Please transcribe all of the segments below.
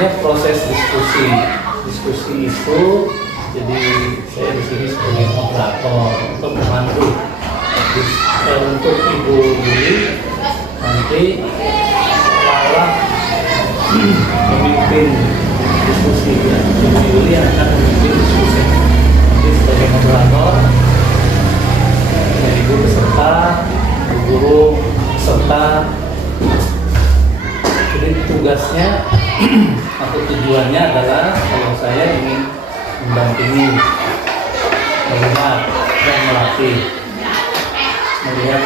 artinya proses diskusi itu, jadi saya di sini sebagai moderator untuk memandu. Untuk Ibu Yuli nanti malah memimpin diskusi ya. Ibu Yuli akan memimpin diskusi nanti sebagai moderator, Ibu peserta, Ibu guru peserta. Jadi tugasnya atau tujuannya adalah kalau saya ingin mendampingi, melihat dan melatih, melihat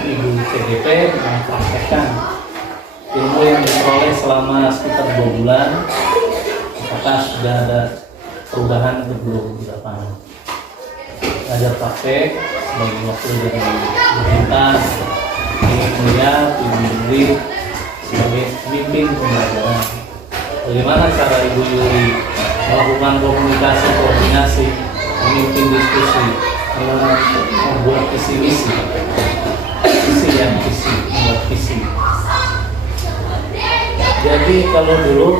Ibu CGP mempraktekkan ilmu yang diperoleh selama sekitar 2 bulan, apakah sudah ada perubahan atau belum di lapangan. Belajar praktek sebagai waktu dari pemerintah, ingin melihat Ibu Yuli sebagai pemimpin pembelajaran. Bagaimana cara Ibu Yuli melakukan komunikasi, koordinasi, memimpin diskusi, membuat visi misi, membuat visi. Jadi kalau dulu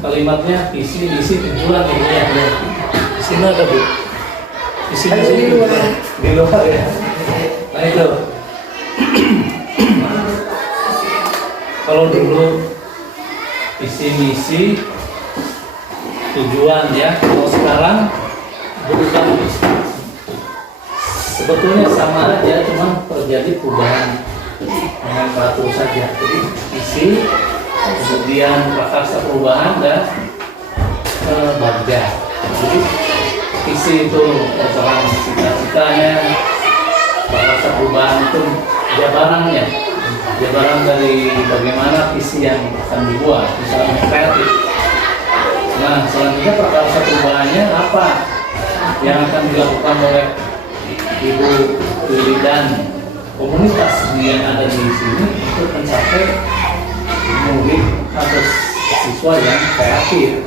kalimatnya visi misi tujuan gitu ya. Di sini ada Bu. Visi misi di luar ya. Nah itu. Kalau dulu visi misi tujuan ya, kalau sekarang berubah. Sebetulnya sama aja, cuma terjadi perubahan nomenklatur saja. Jadi visi, kemudian prakarsa perubahan dan bagja. Jadi visi itu persoalan cita-citanya, prakarsa perubahan itu jabarannya, jabaran dari bagaimana visi yang akan dibuat, misalnya kreatif. Nah, selanjutnya prakarsa perubahannya apa yang akan dilakukan oleh Ibu Yuli dan komunitas yang ada di sini untuk mencapai murid atau siswa yang kreatif.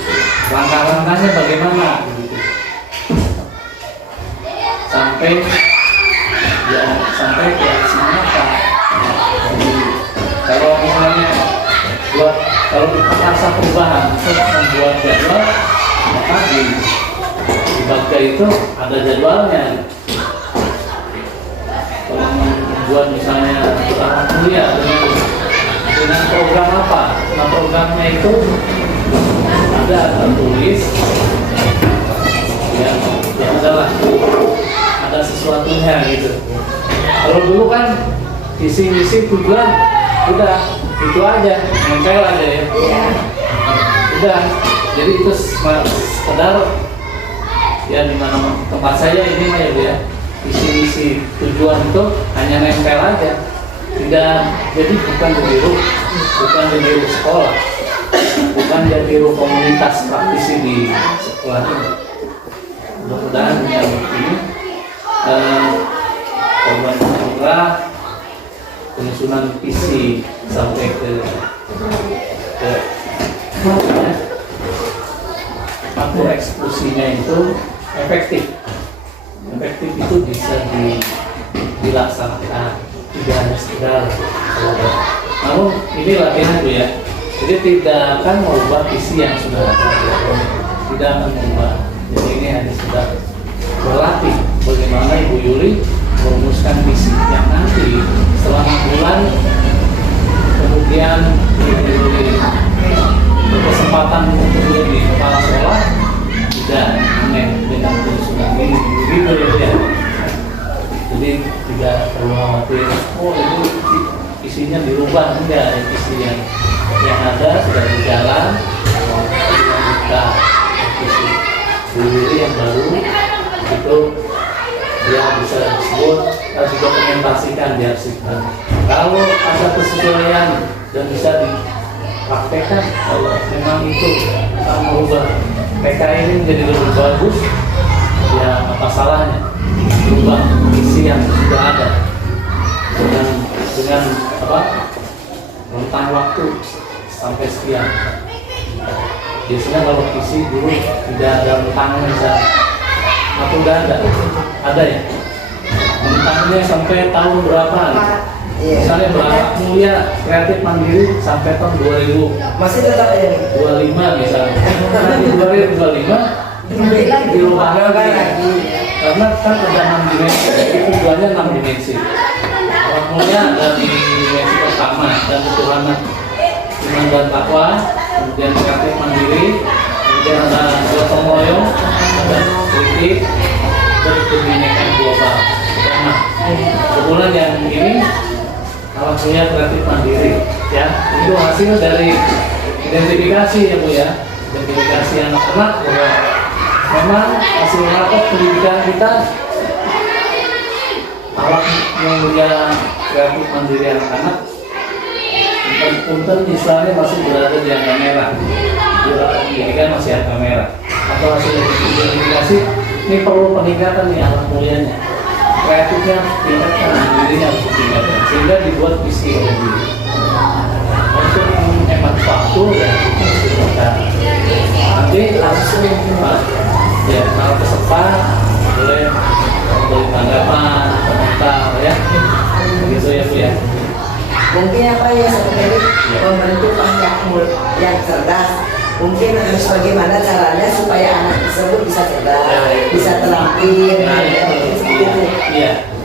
Langkah-langkahnya bagaimana begitu. Sampai ke aksinya apa. Jadi, kalau misalnya kalau di prakarsa perubahan untuk membuat jadwal, maka di bagja itu ada jadwalnya. Kalau membuat misalnya perang kuliah dengan program apa? Nah, programnya itu ada tertulis ya adalah ada sesuatunya gitu. Kalau dulu kan visi misi tujuan udah itu aja, nempel aja ya. Udah, jadi itu sekedar ya di mana tempat saya ini mah ya, visi tujuan itu hanya nempel aja, tidak. Jadi bukan di biru sekolah, bukan di biru komunitas praktisi di sekolah ini. Mudah-mudahan dengan ini program penyusunan visi sampai ke waktu eksekusinya itu efektif itu bisa dilaksanakan, tidak hanya sekedar. Namun ini latihan itu ya, jadi tidak akan merubah visi yang sudah ada, tidak akan merubah. Jadi ini hanya sudah berlatih bagaimana Ibu Yuli merumuskan visi yang nanti setelah 6 bulan kemudian Ibu Yuli berkesempatan untuk di kepala sekolah, tidak aneh dengan penyusunan ini begitu ya. Jadi tidak perlu khawatir, oh itu visinya dirubah, enggak. Visi yang ada sudah berjalan, kita visi Yuli yang baru itu dia bisa disebut didokumentasikan, diarsipkan. Kalau ada kesesuaian dan bisa dipraktekkan, kalau memang itu akan merubah PK ini menjadi lebih bagus, ya apa salahnya berubah visi yang sudah ada dengan rentang waktu sampai sekian. Biasanya kalau visi dulu tidak ada rentangnya, bisa atau udah ada ya Tahunnya sampai tahun berapa? Misalnya Anak Mulia Kreatif Mandiri sampai tahun 2000 masih tetap aja nih 25 misalnya. Nanti 2025 dirubah lagi. Karena kan ada 6 dimensi, itu tujuannya 6 dimensi. Anak Mulia ada di dimensi pertama dan ketuhanan iman dan takwa, kemudian kreatif mandiri, kemudian ada gotong royong, ada kritik, dan kebinekaan global. Nah, kebetulan yang ini Alhamdulillah kreatif mandiri, ya. Itu hasil dari identifikasi ya Bu ya, identifikasi anak-anak bahwa memang hasil rapat pendidikan kita alat yang mulia kreatif mandiri anak-anak punten istilahnya masih berada di angka merah. Di rapat pendidikan masih angka merah. Atau hasil identifikasi ini perlu peningkatan nih alat mulianya. Kreatifnya tingkatkan, dirinya harus ditingkatkan sehingga dibuat visi oleh diri. Untuk menghemat waktu ya kita nanti langsung ya kalau kesepat boleh memberi tanggapan komentar ya begitu ya Bu ya. mungkin apa ya sebenarnya membentuk anak yang cerdas mungkin harus bagaimana caranya supaya anak tersebut bisa cerdas bisa terampil Iya.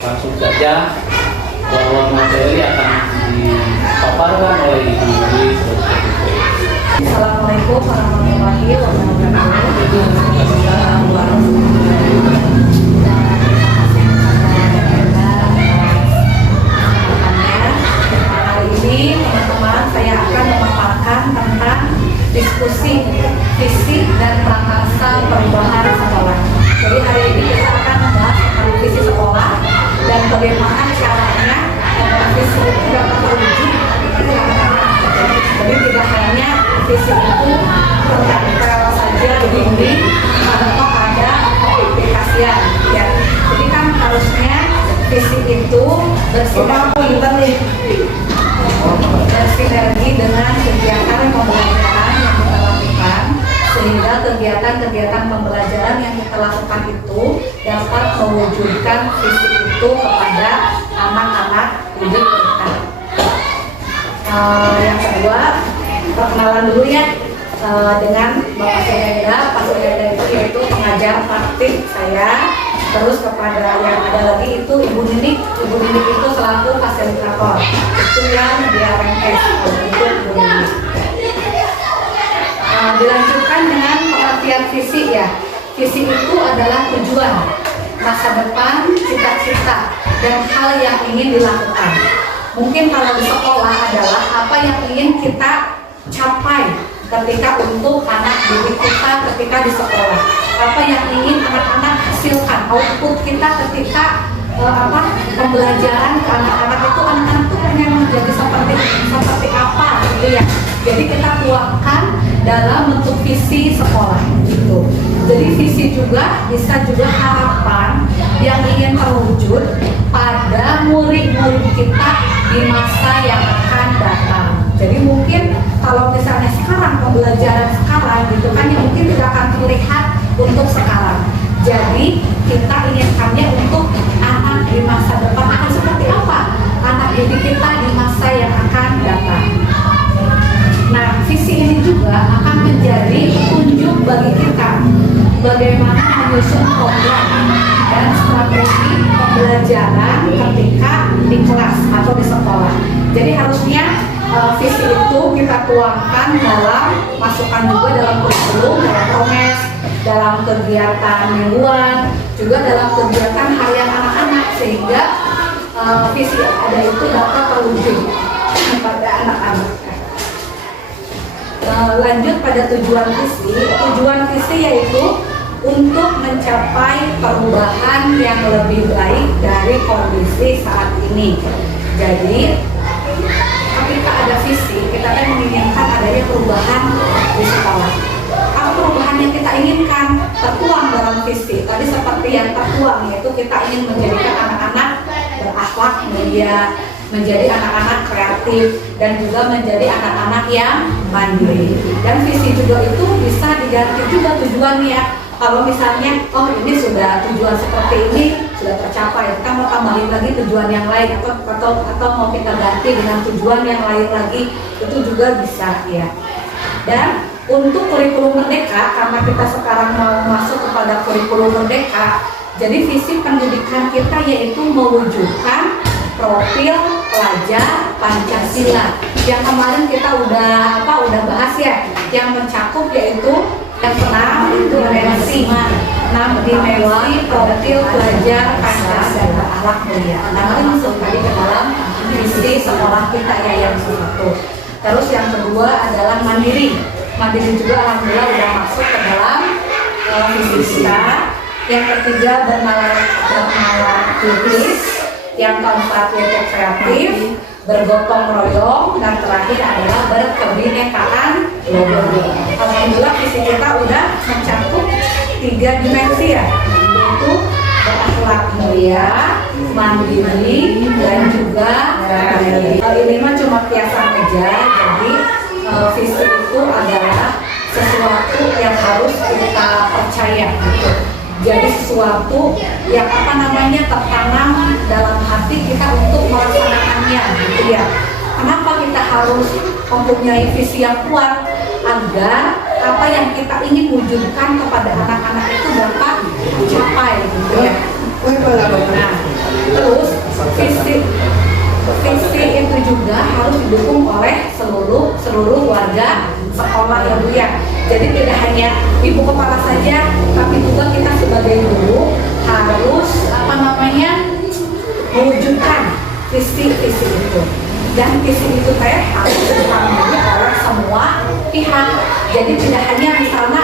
Langsung saja bahwa materi akan dipaparkan oleh Ibu Yuli. Assalamualaikum warahmatullahi wabarakatuh. Hari ini teman-teman saya akan memaparkan tentang diskusi visi dan prakarsa perubahan sekolah. Jadi hari ini kita akan membahas tentang visi sekolah dan bagaimana caranya visi itu dapat terwujud. Jadi tidak hanya visi itu tertempel saja di dinding atau ada aplikasian ya. Jadi kan harusnya visi itu bersinergi dengan kegiatan pembelajaran yang kita lakukan sehingga kegiatan-kegiatan pembelajaran yang kita lakukan itu dapat mewujudkan visi itu kepada anak-anak didik kita. Yang kedua, perkenalan dulu ya dengan Bapak Soeda. Pak Soeda itu yaitu pengajar praktik saya. Terus kepada yang ada lagi itu Ibu Ninik. Ibu Ninik itu selaku fasilitator. Itu yang dia rengkes. Itu Ibu Ninik. Dilanjutkan dengan pengertian visi ya. Visi itu adalah tujuan, masa depan, cita-cita, dan hal yang ingin dilakukan. Mungkin kalau di sekolah adalah apa yang ingin kita capai ketika untuk anak didik kita ketika di sekolah. Apa yang ingin anak-anak hasilkan, output kita ketika pembelajaran ke anak-anak itu, anak-anak itu pengen menjadi seperti apa gitu ya. Jadi kita tuangkan dalam bentuk visi sekolah gitu. Jadi visi juga bisa juga harapan yang ingin terwujud pada murid-murid kita di masa yang akan datang. Jadi mungkin kalau misalnya sekarang pembelajaran sekarang gitu kan ya mungkin tidak akan terlihat untuk sekarang. Jadi kita inginkannya untuk anak di masa depan akan seperti apa? Anak didik kita di masa yang akan datang. Nah, visi ini juga akan menjadi petunjuk bagi kita bagaimana menyusun program dan strategi pembelajaran ketika di kelas atau di sekolah. Jadi harusnya visi itu kita tuangkan dalam masukan juga dalam kurikulum, dalam promes, dalam kegiatan mingguan, juga dalam kegiatan harian anak-anak sehingga visi ada itu dapat terwujud pada anak-anak. Lanjut pada tujuan visi. Tujuan visi yaitu untuk mencapai perubahan yang lebih baik dari kondisi saat ini. Jadi ketika ada visi, kita kan menginginkan adanya perubahan di sekolah. Apa perubahan yang kita inginkan tertuang dalam visi? Tadi seperti yang tertuang, yaitu kita ingin menjadikan anak-anak berakhlak mulia, menjadi anak-anak kreatif, dan juga menjadi anak-anak yang mandiri. Dan visi juga itu bisa diganti juga tujuannya. Kalau misalnya, oh ini sudah tujuan seperti ini sudah tercapai, kita mau tambahin lagi tujuan yang lain, atau mau kita ganti dengan tujuan yang lain lagi, itu juga bisa ya. Dan untuk kurikulum merdeka, karena kita sekarang mau masuk kepada kurikulum merdeka, jadi visi pendidikan kita yaitu mewujudkan profil pelajar Pancasila. Yang kemarin kita udah bahas ya, yang mencakup yaitu yang pertama itu relasi dimiliki profil pelajar Pancasila akhlak mulia. Nanti masuk tadi ke dalam visi sekolah kita ya yang satu. Terus yang kedua adalah mandiri. Mandiri juga alhamdulillah udah masuk ke dalam visi kita. Yang ketiga bernalar kritis. Yang keempat yaitu kreatif, bergotong royong, dan terakhir adalah berkebinekaan global. Alhamdulillah visi kita udah mencakup 3 dimensi ya, yaitu berakhlak mulia, mandiri, dan juga kreatif. Ini mah cuma kiasan aja, jadi visi itu adalah sesuatu yang harus kita percaya gitu. Jadi sesuatu yang tertanam dalam hati kita untuk melaksanakannya gitu ya. Kenapa kita harus mempunyai visi yang kuat agar apa yang kita ingin wujudkan kepada anak-anak itu dapat dicapai gitu ya. Nah, terus visi itu juga harus didukung oleh seluruh warga sekolah ya Bu ya. Jadi tidak hanya ibu kepala saja, tapi juga kita sebagai guru harus mewujudkan visi itu. Dan visi itu harus dipahami oleh semua pihak. Jadi tidak hanya misalnya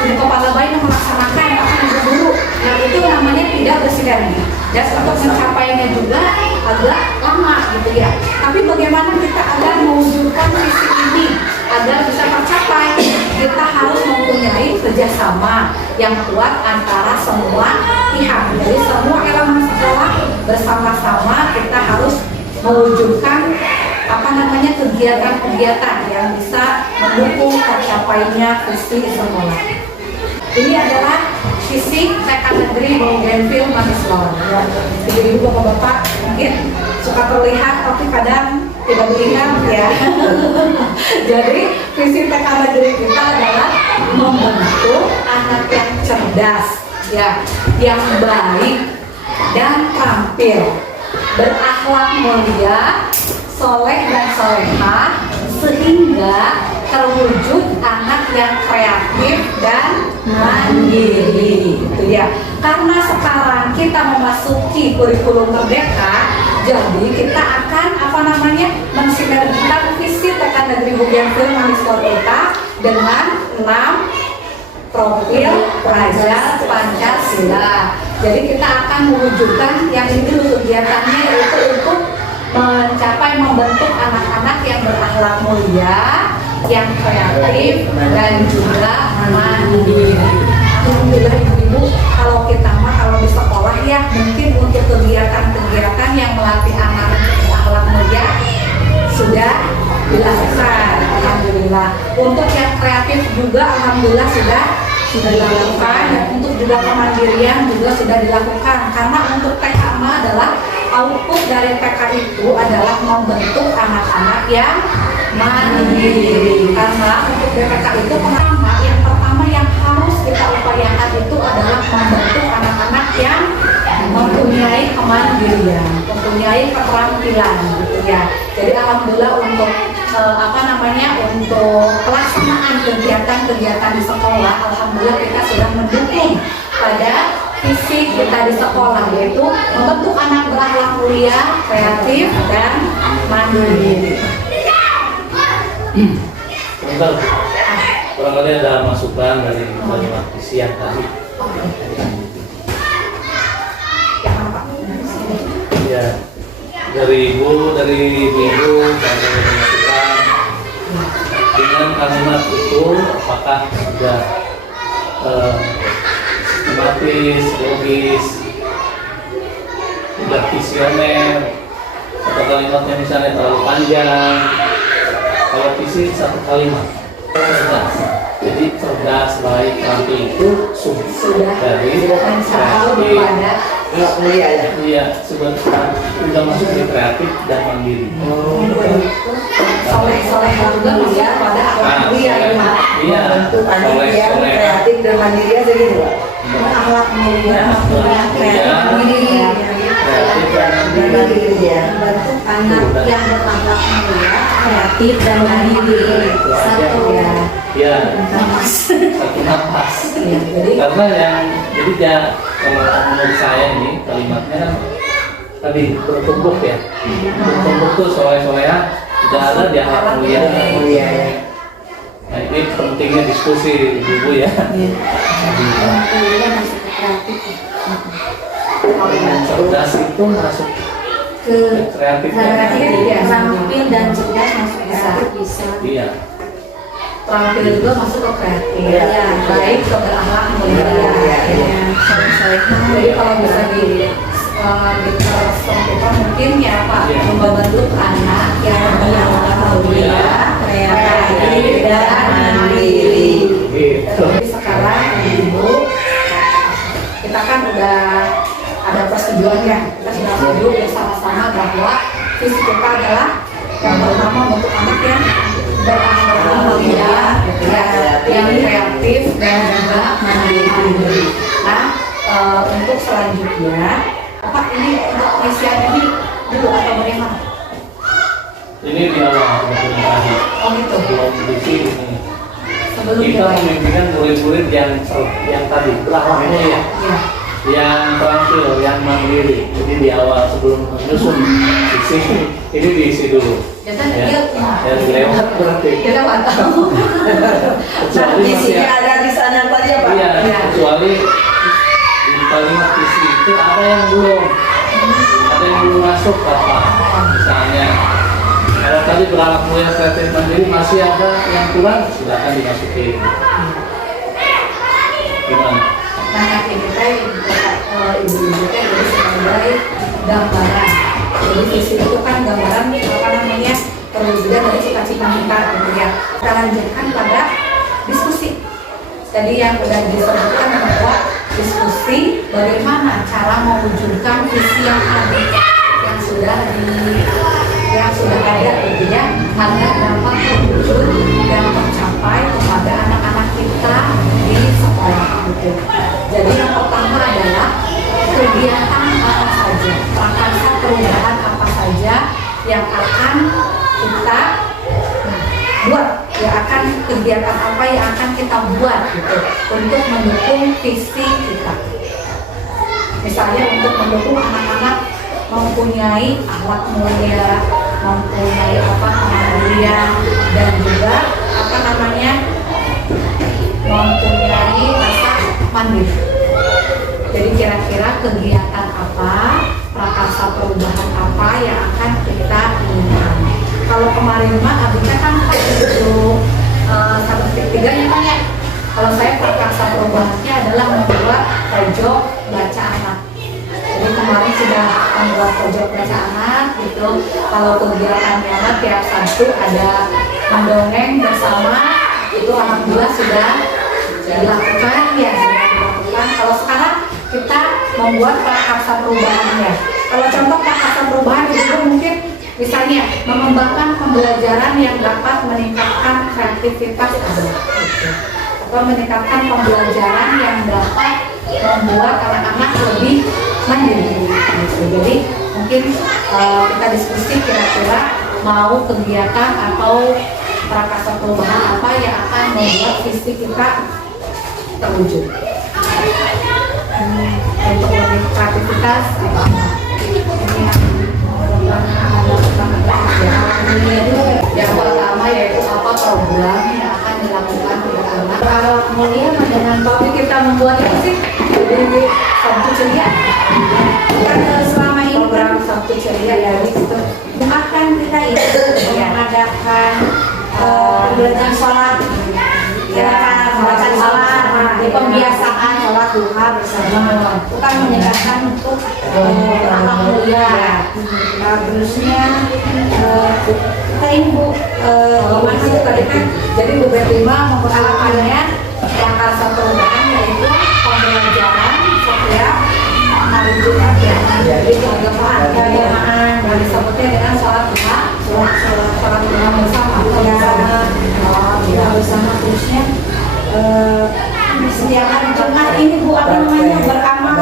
ibu kepala bayi yang melaksanakan tapi ibu guru. Nah itu namanya tidak bersinergi. Dan untuk mencapainya juga agak lama gitu ya. Tapi bagaimana kita agar mewujudkan visi ini agar bisa tercapai, kita harus mempunyai kerjasama yang kuat antara semua pihak. Jadi semua elemen sekolah bersama-sama kita harus mewujudkan kegiatan-kegiatan yang bisa mendukung tercapainya visi sekolah. Ini adalah visi TK Negeri Bougainville Manisloan. Jadi ibu bapak mungkin suka terlihat tapi kadang tidak melihat ya. Jadi visi TK Negeri kita adalah membentuk anak yang cerdas, ya, yang baik dan terampil, berakhlak mulia, soleh dan solehah, sehingga terwujud anak yang kreatif dan mandiri gitu ya. Karena sekarang kita memasuki kurikulum merdeka, jadi kita akan mensinergikan visi TK Negeri Bougainville Manisloan kita dengan 6 profil pelajar Pancasila. Jadi kita akan mewujudkan yang ini kegiatannya yaitu untuk membentuk anak-anak yang berakhlak mulia, yang kreatif dan juga mandiri. Alhamdulillah ibu-ibu, kalau di sekolah ya mungkin untuk kegiatan-kegiatan yang melatih anak berakhlak mulia sudah dilakukan. Alhamdulillah. Untuk yang kreatif juga alhamdulillah sudah dilakukan, dan untuk juga kemandirian juga sudah dilakukan. Karena untuk TK adalah output dari TK itu adalah membentuk anak-anak yang mandiri. Karena untuk TK itu yang pertama yang harus kita upayakan itu adalah membentuk anak-anak yang mempunyai kemandirian, mempunyai keterampilan gitu ya. Jadi alhamdulillah untuk untuk pelaksanaan kegiatan-kegiatan di sekolah, alhamdulillah kita sudah mendukung pada visi kita di sekolah, yaitu membentuk anak berakhlak mulia, kreatif dan mandiri. Bentar, barangkali ada masukan dari visi yang tadi. Ya, dari ibu, dari minggu, dari masukan dengan kalimat itu apakah sudah sistematis, logis, sudah visioner, atau kalimatnya misalnya terlalu panjang. Kalau visi satu kalimat, cerdas. Jadi cerdas, baik, rapi itu Sudah dari kalau kreatif. pada Anak mulia ya. Iya, sebenarnya sudah masuk di kreatif dan mandiri. soleh-soleh juga masuk pada akhlak mulia ya. Iya, Bentuk anak soleh, yang soleh. kreatif dan mandiri aja gitu Pak. Akhlak mulia, kreatif, mandiri. Kreatif dan Dan mandiri ya. Bentuk anak yang berakhlak mulia, kreatif dan mandiri. Satu ya. Iya, Namas. satu nafas. Jadi Jadi ya kalau menurut saya ini kalimatnya kan tadi bertumbuk ya. Bertumbuk tuh soleh-soleha tidak ada di akhlak mulia. Mulia ya. Nah, ini pentingnya diskusi ibu ya. Mulia masuk ke kreatif. Cerdas itu masuk Ke kreatif. kreatif ya, terampil dan cerdas masuk ke kreatif bisa. Iya. Terampil juga masuk ke kreatif. Iya. Ya, baik ke berakhlak mulia. Iya, iya. Jadi kalau bisa dipersempitkan mungkin ya Pak, Iya. membentuk anak yang berakhlak mulia, kreatif dan mandiri. Gitu. Jadi sekarang Ibu, kita kan udah ada persetujuan ya, kita sudah setuju bersama-sama bahwa visi kita adalah yang pertama untuk anak yang berakhlak mulia, yang kreatif dan juga mandiri. Nah, untuk selanjutnya, Pak ini untuk misian ini dulu atau bagaimana? Ini di awal sebetulnya tadi. Oh gitu. Belum di sini. Sebelum Kita kita memimpikan murid-murid yang tadi berakhlak mulia, ya. yang terampil, yang mandiri. Jadi di awal sebelum menyusun isi ini diisi dulu. Biasanya Ya, dia dan lewat berarti. kita nggak tahu. Kecuali masih Isinya ada di sana Pak ya Pak. iya, Iya. kecuali di kalimat isi itu ada yang belum masuk apa misalnya. Kalau tadi berakhlak mulia kreatif mandiri masih ada yang kurang, silakan dimasukin. Gimana? Nah, ini teh ibu-ibu teh jadi sebagai gambaran. Jadi visi itu kan gambaran apa namanya perwujudan dari cita-cita kita gitu ya. Kita lanjutkan pada diskusi. Tadi yang sudah disebutkan bahwa diskusi bagaimana cara mewujudkan visi yang ada, yang sudah ada gitu ya, agar dapat terwujud dan tercapai kepada anak-anak kita di sekolah gitu. Jadi yang pertama adalah kegiatan apa saja, prakarsa perubahan apa saja yang akan kita buat, yang akan kegiatan apa yang akan kita buat gitu untuk mendukung visi kita. Misalnya untuk mendukung anak-anak mempunyai akhlak mulia, mempunyai kemandirian, dan juga mempunyai rasa mandiri. Jadi kira-kira kegiatan apa, prakarsa perubahan apa yang akan kita inginkan. Kalau kemarin mah abisnya kan itu 1.3 ya Pak ya. Kalau saya prakarsa perubahannya adalah membuat pojok baca anak. Jadi kemarin sudah membuat pojok baca anak gitu. Kalau kegiatannya mah tiap Sabtu ada mendongeng bersama, itu alhamdulillah sudah dilakukan ya, sudah dilakukan. Kalau sekarang kita membuat prakarsa perubahannya. Kalau contoh prakarsa perubahan itu mungkin misalnya mengembangkan pembelajaran yang dapat meningkatkan kreativitas anak, gitu. Atau meningkatkan pembelajaran yang dapat membuat anak-anak lebih mandiri. Gitu. Jadi mungkin kita diskusi kira-kira mau kegiatan atau prakarsa perubahan apa yang akan membuat visi kita terwujud. Untuk lebih kreativitas apa? Yang pertama yaitu apa program yang akan dilakukan untuk anak. Kalau kemudian dengan topik kita membuat itu sih jadi Sabtu Ceria. Kan selama ini program Sabtu Ceria ya itu. Bahkan kita itu mengadakan pembelajaran sholat, ya bacaan sholat, pembiasaan sholat duha bersama, itu kan meningkatkan untuk akhlak mulia. Nah, terusnya kita ibu gimana sih tadi kan, jadi Bu Berlima memperalatannya yang salah perubahan yaitu pembelajaran setiap hari Jumat ya, jadi keagamaan dan disebutnya dengan sholat duha, sholat duha bersama, ya bersama. Terusnya setiap hari Jumat ini Bu apa namanya beramal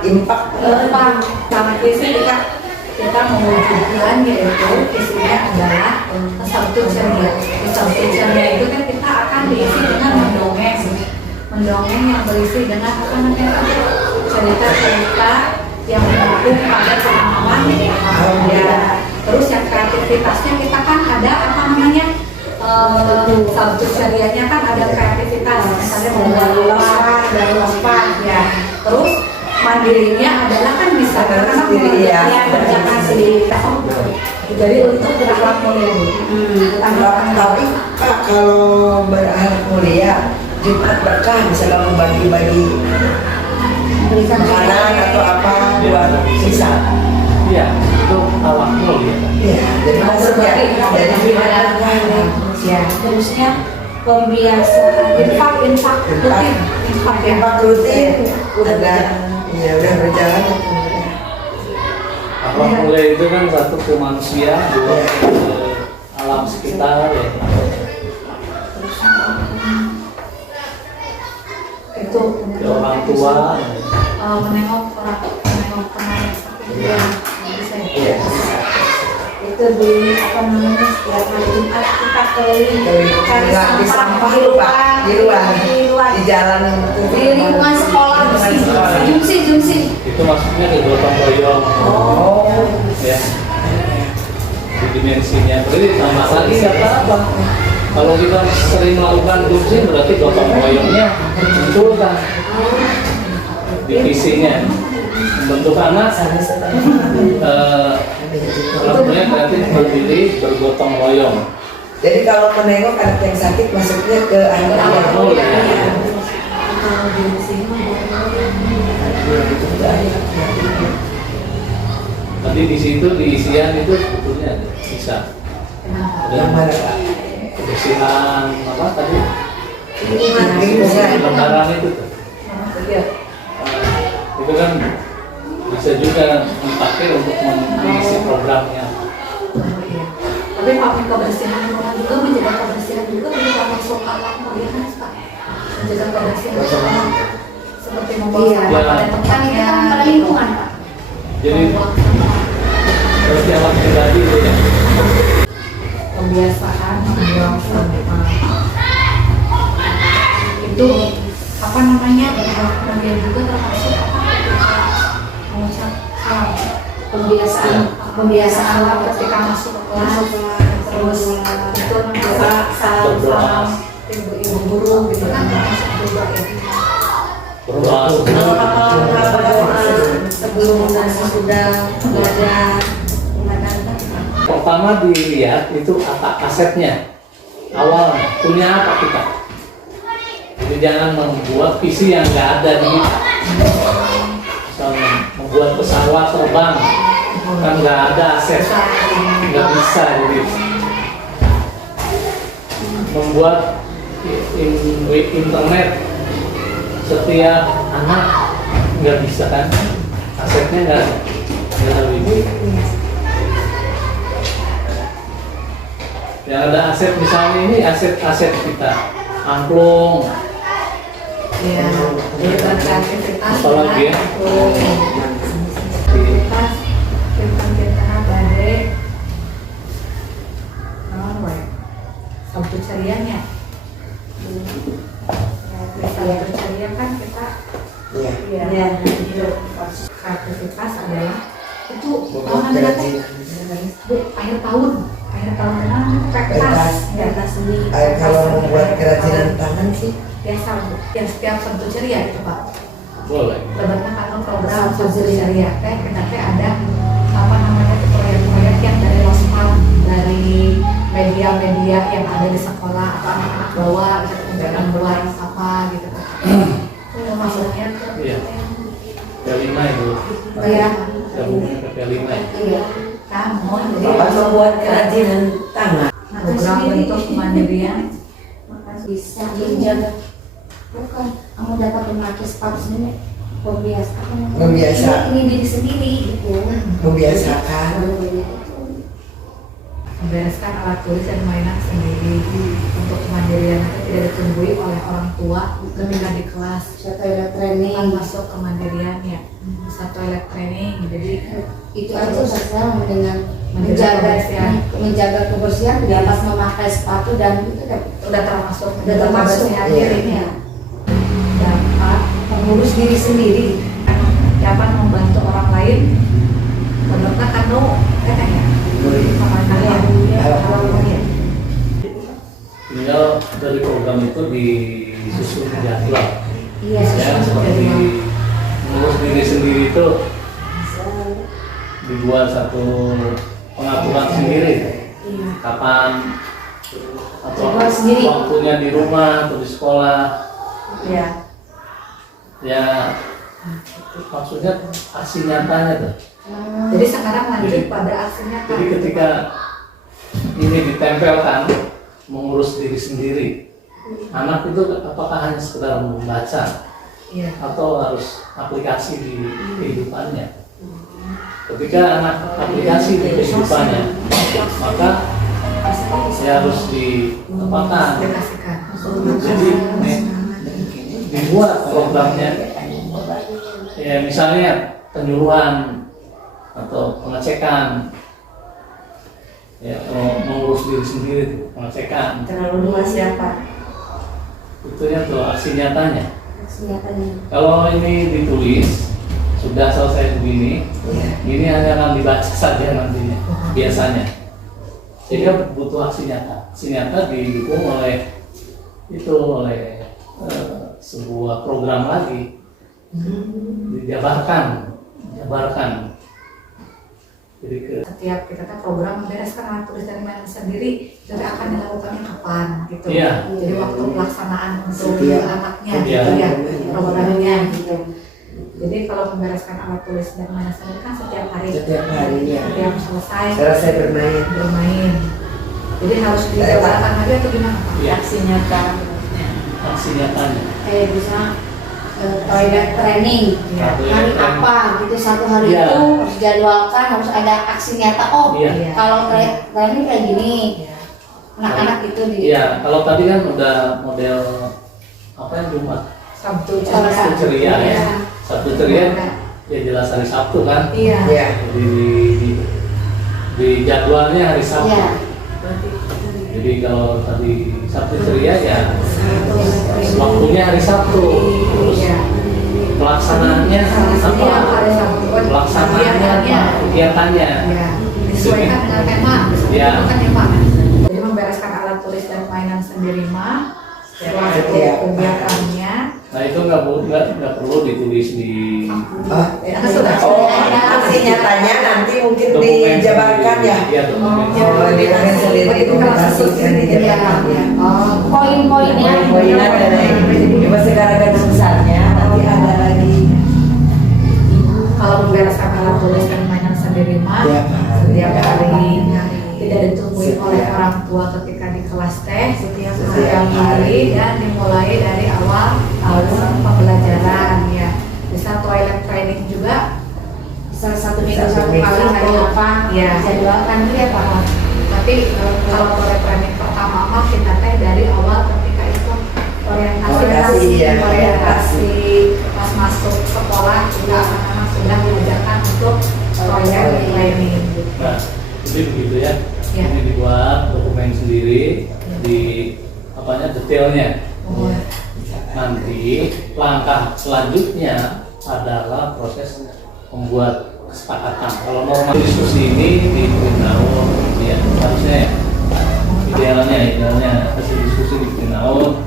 impak sama visi kita mewujudkan, yaitu isinya adalah sabtu ceria. Sabtu ceria itu kan kita akan diisi dengan mendongeng yang berisi dengan apa namanya, cerita-cerita yang mendukung pada pemahaman ya. Terus yang kreativitasnya kita kan ada apa namanya, sabtu cerianya kan ada kreativitas, misalnya membuat lompat dan lompat ya. Terus mandirinya adalah kan bisa karena kerjakan sendiri. Jadi untuk berakhlak mulia. Tapi Pak, kalau berakhlak mulia Jumat berkah, misalnya membagi-bagi makanan atau apa buat sisa. Iya, itu awak mulia. Iya, jadi maksudnya dari Jumat ya. Terusnya pembiasaan infak rutin ada, ya udah berjalan. Awak mulia itu kan satu ke manusia, dua ke alam sekitar ya. Itu Ke orang tua. menengok teman yang sakit ya, bisa Iya. itu di apa namanya, setiap hari Jumat kita keliling cari Nggak sampah di luar di jalan di lingkungan sekolah bersih jumsi. Itu maksudnya ke gotong royong. Oh, Ya. Di dimensinya. Berarti tambah lagi kata apa? Kalau kita sering melakukan jumsi berarti gotong royongnya muncul kan. Divisinya bentuk anak kemudian berarti berdiri bergotong royong. jadi kalau menengok anak yang sakit masuknya ke anak yang mulia. Tadi di situ di isian itu sebetulnya bisa. Yang mana Pak? Kebersihan apa tadi? Lingkungan. Lembaran itu tuh. Itu kan bisa juga dipakai untuk mengisi programnya. Tapi pakai kebersihan lingkungan juga, menjaga kebersihan juga bisa masuk akhlak mulia kan, Pak. Menjaga kebersihan lingkungan seperti membawa sampah pada tempatnya, pada lingkungan, Pak. Jadi berarti awak pribadi itu ya. Kebiasaan membuang sampah itu apa namanya, kemudian juga termasuk mengucap salam, pembiasaan ketika masuk ke kelas, terus itu membaca salam ibu guru gitu kan, termasuk juga ya. Sebelum dan sesudah belajar. Pertama dilihat itu apa asetnya, awalnya punya apa kita. Jadi jangan membuat visi yang nggak ada di kita. Misalnya membuat pesawat terbang, kan nggak ada aset, nggak bisa. Jadi membuat internet setiap anak nggak bisa kan, asetnya nggak ada duit. Yang ada aset misalnya ini aset kita, angklung, Ya, kreativitas, apalagi ya? aktivitas, kita badai, sabtu cerianya. Sabtu ceria kan kita, ya, kreativitas adalah itu tahun berapa? Bu, akhir tahun kan pentas seni. Kalau membuat kerajinan tangan sih Biasa Bu, yang setiap sabtu ceria itu Pak. Boleh. Lebatkan kantor program sabtu ceria kita ada apa namanya, proyek-proyek yang dari Lospal, dari media-media yang ada di sekolah atau anak-anak bawa gitu, kemudian bawa apa gitu kan. Itu maksudnya tuh. Iya. P5 itu. Iya. Gabungnya ke P5 ya. Iya. Kamu jadi Bapak membuat kerajinan tangan. program bentuk kemandirian. Bisa menjaga, bukan kamu dapat memakai sepatu sendiri, Membiasa. ini diri sendiri gitu. Membiasakan. Membereskan alat tulis dan mainan sendiri. Untuk kemandirian itu tidak ditunggui oleh orang tua ketika di kelas. Bisa toilet training, Kan masuk kemandirian ya, bisa toilet training. Jadi itu aja sama dengan Menjaga menjaga kebersihan di atas memakai sepatu dan itu udah termasuk udah termasuk kebersihan Iya. diri ya. Dapat mengurus diri sendiri, dapat membantu orang lain. Menurut anu katanya Tinggal dari program itu disusun jadwal. iya Ya, seperti mengurus diri sendiri itu dibuat satu pengaturan sendiri. Kapan atau Jadwal sendiri. waktunya di rumah atau di sekolah. ya. Ya, maksudnya aksi nyatanya tuh. Jadi sekarang lanjut pada aksinya kan. Jadi ketika ini ditempelkan mengurus diri sendiri, anak itu apakah hanya sekedar membaca Iya. atau harus aplikasi di kehidupannya? Ketika anak aplikasi di kehidupannya, maka ya harus ditempatkan. Aplikasikan. Jadi dibuat programnya, ya misalnya penyuluhan atau pengecekan, ya kalau mengurus diri sendiri pengecekan, Terlalu luas siapa? itunya tuh aksi nyatanya. senjatanya. Kalau ini ditulis sudah selesai begini, ini hanya akan dibaca saja nantinya biasanya. Sehingga butuh aksi nyata. Aksi nyata didukung oleh sebuah program lagi, dijabarkan. Jadi Setiap kita kan program membereskan alat tulis dan mainan sendiri, jadi akan dilakukannya kapan gitu. Iya. Jadi waktu pelaksanaan untuk Setiap. anaknya Iya. gitu ya, programnya gitu. Jadi kalau membereskan alat tulis dan mainan sendiri kan setiap hari. Setiap hari, ya. Setiap selesai Selesai bermain. bermain. Jadi harus dijabarkan lagi atau gimana Pak? Iya. Aksi nyata aksi nyatanya. kayak bisa toilet training Iya. hari apa gitu, satu hari Iya. itu harus jadwalkan, harus ada aksi nyata. Oh Iya. kalau toilet training kayak gini, Iya. anak-anak itu di Iya, kalau tadi kan udah model apa yang Jumat, Sabtu Sabtu ceria ya. Iya. Sabtu ceria ya jelas hari Sabtu kan. Iya. Ya. Jadi di jadwalnya hari Sabtu. Iya. Jadi kalau tadi Sabtu ceria ya waktunya hari Sabtu. Terus Iya. pelaksanaannya apa? Iya, hari Sabtu. Pelaksanaannya apa? Kegiatannya. Ya, disesuaikan dengan tema. Iya. Itu kan ya Pak. Jadi membereskan alat tulis dan mainan sendiri mah waktu Setiap. kegiatannya. Nah itu nggak perlu ditulis di Itu sudah Oh, aksi nyatanya nanti mungkin dokumen dijabarkan ya. sendiri. Iya, dokumen Oh, sendiri. Oh, dokumen sendiri dikomunikasikan dijabarkan ya. Oh, poin-poinnya Poin ada lagi. Coba sekarang garis besarnya nanti ada lagi. Kalau membereskan alat tulis dan mainan sendiri mah Setiap hari. setiap hari tidak ditungguin Setiap. oleh orang tua ketika di kelas teh Setiap setiap hari dan dimulai dari awal pembelajaran ya. Bisa toilet training juga. salah satu minggu Satu satu minggu. kali hari apa Iya. jadwalkan itu ya Pak. Tapi kalau toilet training pertama mah kita teh dari awal ketika itu Orientasi, ya. orientasi pas masuk sekolah juga anak-anak sudah diajarkan untuk toilet training. Nah, jadi begitu ya. Ya. Ini dibuat dokumen sendiri di apanya detailnya. Oh. Nanti langkah selanjutnya adalah proses membuat kesepakatan. Kalau mau diskusi ini di Prinaun, ya harusnya ya. Idealnya hasil diskusi di Prinaun